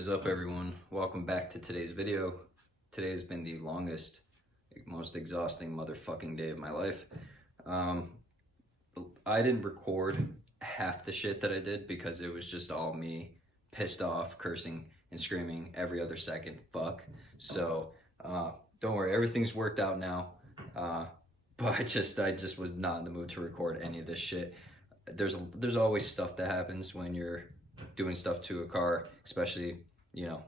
is up, everyone? Welcome back to today's video. Today has been the longest, most exhausting motherfucking day of my life. I didn't record half the shit that I did because it was just all me pissed off, cursing and screaming every other second, fuck. So don't worry, everything's worked out now. But I just was not in the mood to record any of this shit. There's always stuff that happens when you're doing stuff to a car, especially, you know,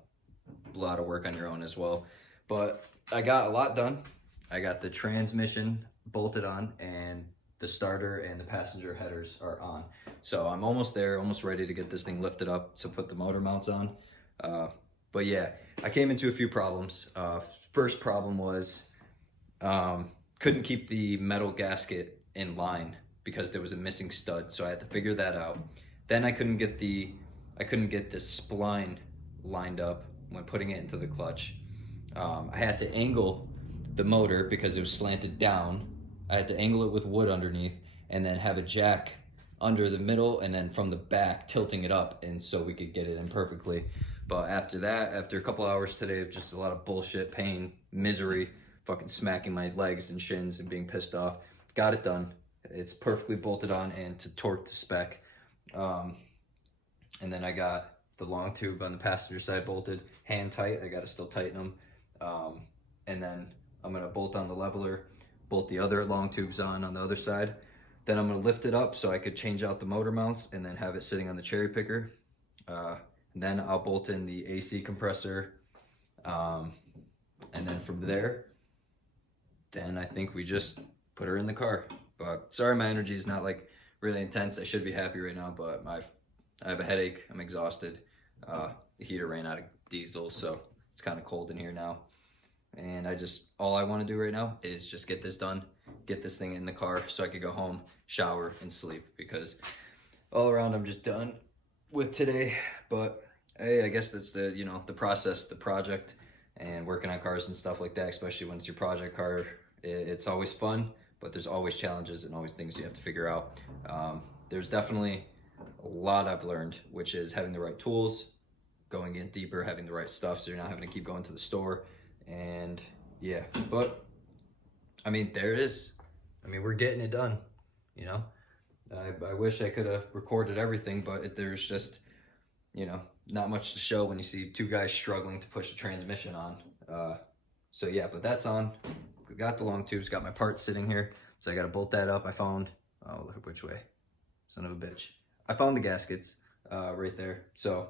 a lot of work on your own as well. But I got a lot done. I got the transmission bolted on and the starter and the passenger headers are on. So I'm almost there, almost ready to get this thing lifted up to put the motor mounts on. But yeah, I came into a few problems. First problem was couldn't keep the metal gasket in line because there was a missing stud, so I had to figure that out. Then I couldn't get the spline lined up when putting it into the clutch. I had to angle the motor because it was slanted down. I had to angle it with wood underneath and then have a jack under the middle and then from the back tilting it up, and so we could get it in perfectly. But after that, after a couple hours today of just a lot of bullshit, pain, misery, fucking smacking my legs and shins and being pissed off, got it done. It's perfectly bolted on and to torque to spec. And then I got the long tube on the passenger side bolted, hand tight. I got to still tighten them. And then I'm going to bolt on the leveler, bolt the other long tubes on the other side. Then I'm going to lift it up so I could change out the motor mounts and then have it sitting on the cherry picker. Then I'll bolt in the AC compressor. And then from there, then I think we just put her in the car. But sorry, my energy is not like really intense. I should be happy right now, but I have a headache. I'm exhausted. The heater ran out of diesel, so it's kind of cold in here now. And all I want to do right now is just get this done, get this thing in the car so I could go home, shower, and sleep, because all around I'm just done with today. But hey, I guess that's the process, the project, and working on cars and stuff like that, especially when it's your project car. It's always fun, but there's always challenges and always things you have to figure out. There's definitely a lot I've learned, which is having the right tools, going in deeper, having the right stuff so you're not having to keep going to the store. And yeah, but I mean, there it is. I mean, we're getting it done, you know. I wish I could have recorded everything, but there's just, you know, not much to show when you see two guys struggling to push the transmission on. So yeah, but that's on. We got the long tubes, got my parts sitting here, so I got to bolt that up. I found, oh, look which way, son of a bitch. I found the gaskets right there. So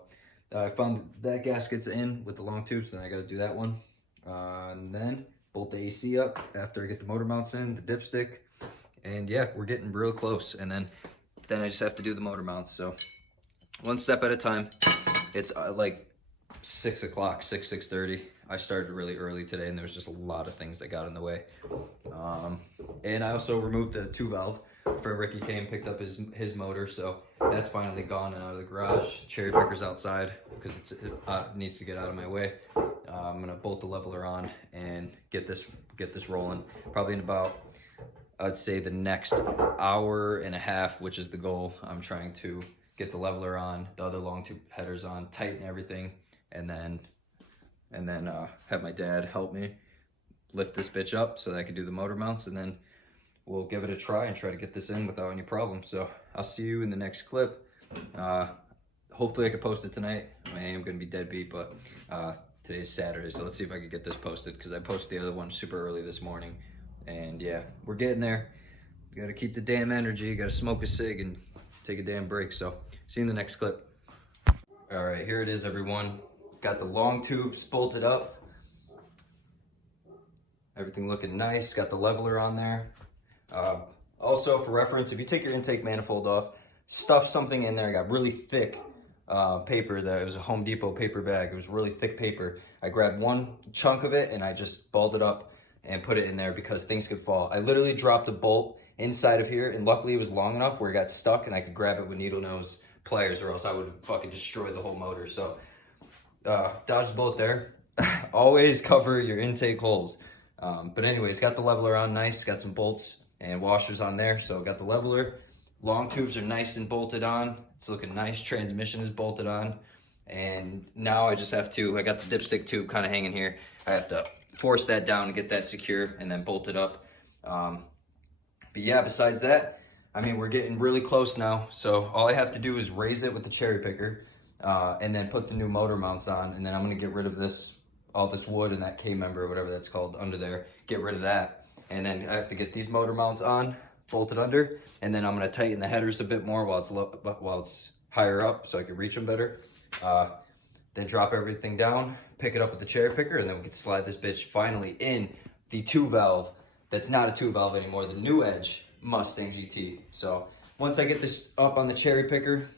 I found that gasket's in with the long tubes, and I got to do that one. And then bolt the AC up after I get the motor mounts in, the dipstick, and yeah, we're getting real close. And then I just have to do the motor mounts. So one step at a time. It's like 6 o'clock, 6:30. I started really early today, and there was just a lot of things that got in the way. And I also removed the 2-valve for Ricky came, picked up his motor, so that's finally gone and out of the garage. Cherry picker's outside because it needs to get out of my way. I'm gonna bolt the leveler on and get this rolling. Probably in about, I'd say, the next hour and a half, which is the goal. I'm trying to get the leveler on, the other long tube headers on, tighten everything, and then have my dad help me lift this bitch up so that I can do the motor mounts, and then we'll give it a try and try to get this in without any problems. So I'll see you in the next clip. Hopefully I can post it tonight. I am gonna be dead beat, but today's Saturday, so let's see if I can get this posted, because I posted the other one super early this morning. And yeah, we're getting there. You gotta keep the damn energy, you gotta smoke a cig and take a damn break. So see you in the next clip. All right, here it is, everyone. Got the long tubes bolted up. Everything looking nice. Got the leveler on there. Also, for reference, if you take your intake manifold off, stuff something in there. I got really thick paper. It was a Home Depot paper bag. It was really thick paper. I grabbed one chunk of it and I just balled it up and put it in there because things could fall. I literally dropped the bolt inside of here, and luckily it was long enough where it got stuck and I could grab it with needle nose pliers, or else I would have fucking destroyed the whole motor. So dodge the bullet there. Always cover your intake holes. But anyways, got the leveler on nice, got some bolts and washers on there. So got the leveler, long tubes are nice and bolted on. It's looking nice. Transmission is bolted on. And now I just have to, I got the dipstick tube kind of hanging here. I have to force that down to get that secure and then bolt it up. But yeah, besides that, I mean, we're getting really close now. So all I have to do is raise it with the cherry picker and then put the new motor mounts on. And then I'm gonna get rid of this, all this wood and that K-member or whatever that's called under there, get rid of that. And then I have to get these motor mounts on, bolted under, and then I'm gonna tighten the headers a bit more while it's higher up so I can reach them better. Then drop everything down, pick it up with the cherry picker, and then we can slide this bitch finally in the 2-valve. That's not a 2-valve anymore, the new Edge Mustang GT. So once I get this up on the cherry picker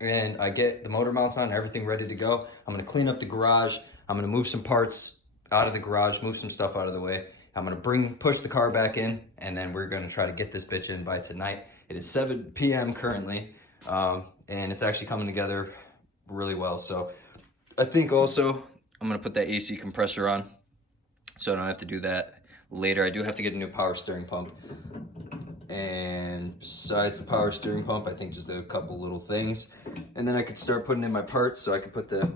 and I get the motor mounts on, everything ready to go, I'm gonna clean up the garage. I'm gonna move some parts out of the garage, move some stuff out of the way. I'm gonna push the car back in, and then we're gonna try to get this bitch in by tonight. It is 7 p.m. currently, and it's actually coming together really well. So I think also I'm gonna put that AC compressor on so I don't have to do that later. I do have to get a new power steering pump. And besides the power steering pump, I think just a couple little things. And then I could start putting in my parts, so I could put the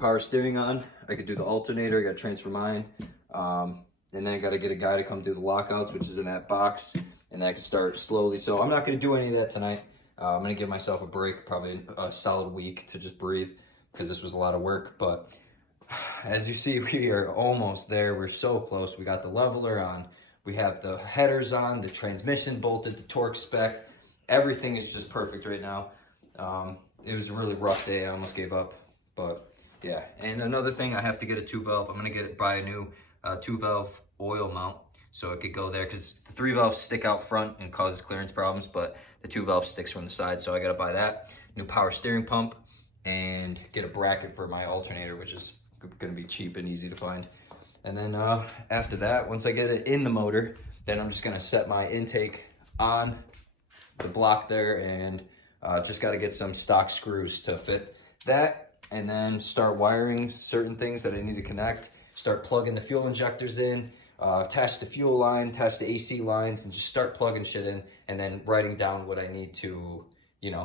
power steering on. I could do the alternator, I gotta transfer mine. And then I gotta get a guy to come do the lockouts, which is in that box. And then I can start slowly. So I'm not gonna do any of that tonight. I'm gonna give myself a break, probably a solid week to just breathe, because this was a lot of work. But as you see, we are almost there. We're so close. We got the leveler on. We have the headers on, the transmission bolted, the torque spec. Everything is just perfect right now. It was a really rough day. I almost gave up. But yeah, and another thing, I have to get a 2-valve. I'm gonna buy a new 2-valve oil mount so it could go there, because the 3-valves stick out front and causes clearance problems, but the 2-valve sticks from the side. So I gotta buy that. New power steering pump, and get a bracket for my alternator, which is gonna be cheap and easy to find. And then after that, once I get it in the motor, then I'm just gonna set my intake on the block there, and just gotta get some stock screws to fit that, and then start wiring certain things that I need to connect, start plugging the fuel injectors in, attach the fuel line, attach the AC lines, and just start plugging shit in, and then writing down what I need to,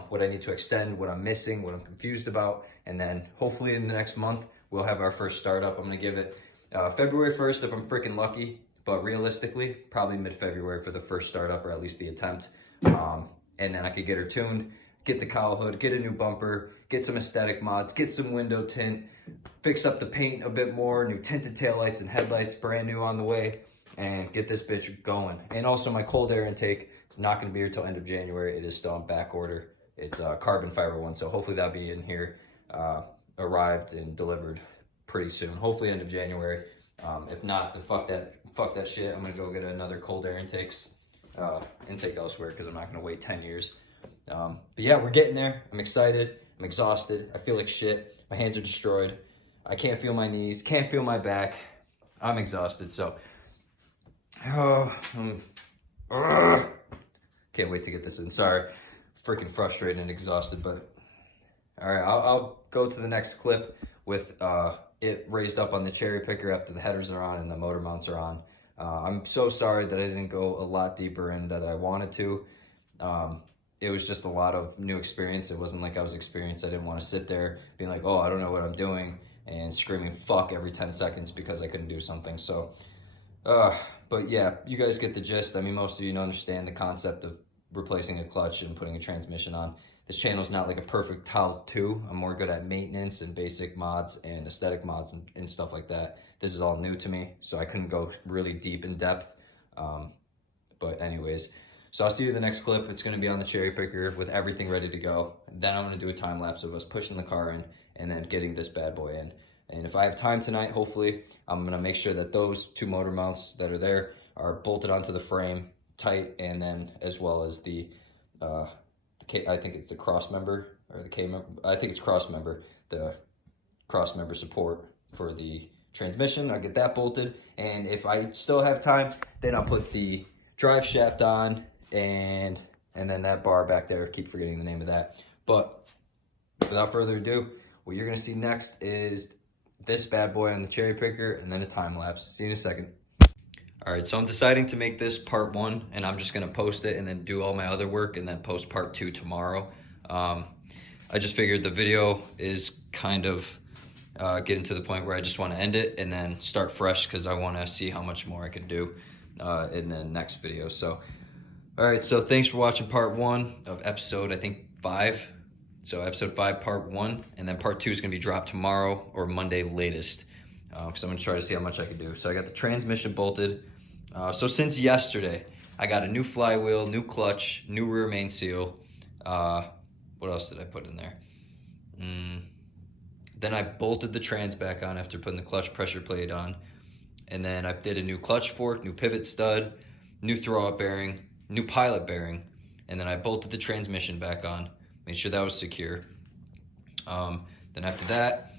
what I need to extend, what I'm missing, what I'm confused about. And then hopefully in the next month, we'll have our first startup. I'm gonna give it February 1st if I'm freaking lucky, but realistically, probably mid-February for the first startup, or at least the attempt. And then I could get her tuned, get the cowl hood, get a new bumper, get some aesthetic mods, get some window tint, fix up the paint a bit more, new tinted taillights and headlights, brand new on the way, and get this bitch going. And also my cold air intake, it's not gonna be here till end of January. It is still on back order. It's carbon fiber one, so hopefully that'll be in here, arrived and delivered pretty soon. Hopefully end of January. If not, then fuck that shit. I'm gonna go get another cold air intake elsewhere, because I'm not gonna wait 10 years. But yeah, we're getting there. I'm excited. I'm exhausted. I feel like shit. My hands are destroyed. I can't feel my knees. Can't feel my back. I'm exhausted. So, can't wait to get this in. Sorry, freaking frustrated and exhausted. But all right, I'll go to the next clip with it raised up on the cherry picker after the headers are on and the motor mounts are on. I'm so sorry that I didn't go a lot deeper in that I wanted to. It was just a lot of new experience. It wasn't like I was experienced. I didn't want to sit there being like, oh, I don't know what I'm doing, and screaming fuck every 10 seconds because I couldn't do something. So, but yeah, you guys get the gist. I mean, most of you don't understand the concept of replacing a clutch and putting a transmission on. This channel is not like a perfect how-to. I'm more good at maintenance and basic mods and aesthetic mods and stuff like that. This is all new to me, so I couldn't go really deep in depth. But anyways, so I'll see you in the next clip. It's gonna be on the cherry picker with everything ready to go. Then I'm gonna do a time lapse of us pushing the car in and then getting this bad boy in. And if I have time tonight, hopefully, I'm gonna make sure that those 2 motor mounts that are there are bolted onto the frame tight, and then as well as the I think it's the cross member, or the K member. I think it's cross member, the cross member support for the transmission. I'll get that bolted. And if I still have time, then I'll put the drive shaft on, and then that bar back there. Keep forgetting the name of that. But without further ado, what you're gonna see next is this bad boy on the cherry picker, and then a time lapse. See you in a second. All right, so I'm deciding to make this part 1, and I'm just gonna post it and then do all my other work and then post part 2 tomorrow. I just figured the video is kind of getting to the point where I just want to end it and then start fresh, because I want to see how much more I can do in the next video. So, all right, so thanks for watching part 1 of episode, I think, 5. So episode 5, part 1, and then part 2 is going to be dropped tomorrow or Monday latest, because I'm going to try to see how much I can do. So I got the transmission bolted. So since yesterday, I got a new flywheel, new clutch, new rear main seal. What else did I put in there? Then I bolted the trans back on after putting the clutch pressure plate on. And then I did a new clutch fork, new pivot stud, new throw-out bearing, new pilot bearing. And then I bolted the transmission back on, made sure that was secure. Then after that,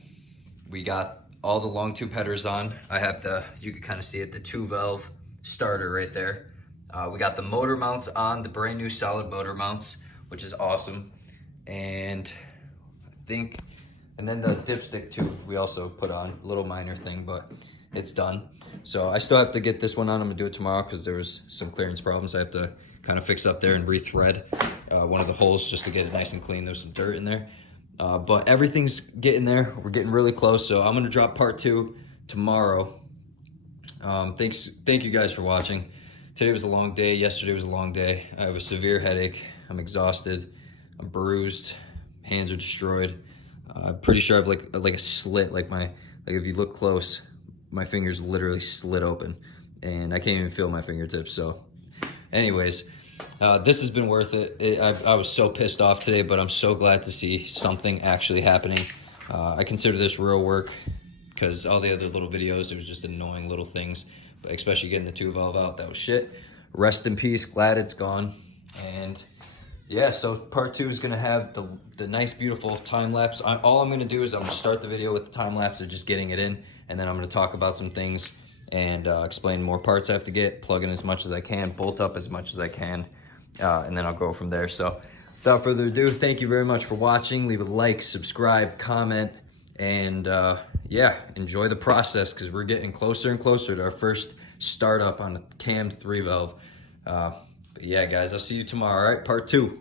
we got all the long tube headers on. I have the, you can kind of see it, the 2-valve starter right there. We got the motor mounts on, the brand new solid motor mounts, which is awesome. And I think, and then the dipstick tube we also put on, a little minor thing, but it's done. So I still have to get this one on. I'm gonna do it tomorrow because there was some clearance problems. I have to kind of fix up there and rethread one of the holes just to get it nice and clean. There's some dirt in there. But everything's getting there. We're getting really close. So I'm gonna drop part 2 tomorrow. Thank you guys for watching. Today was a long day. Yesterday was a long day. I have a severe headache. I'm exhausted. I'm bruised. Hands are destroyed. I'm pretty sure I have like a slit. Like if you look close, my fingers literally slit open, and I can't even feel my fingertips. So, anyways, this has been worth it. I was so pissed off today, but I'm so glad to see something actually happening. I consider this real work, because all the other little videos, it was just annoying little things. But especially getting the 2-valve out, that was shit. Rest in peace. Glad it's gone. And yeah, so part 2 is gonna have the nice, beautiful time lapse. All I'm gonna do is I'm gonna start the video with the time lapse of just getting it in, and then I'm gonna talk about some things and explain more parts I have to get, plug in as much as I can, bolt up as much as I can, and then I'll go from there. So without further ado, thank you very much for watching. Leave a like, subscribe, comment, and yeah, enjoy the process, because we're getting closer and closer to our first startup on a cammed 3-valve. But yeah, guys, I'll see you tomorrow. All right, part 2.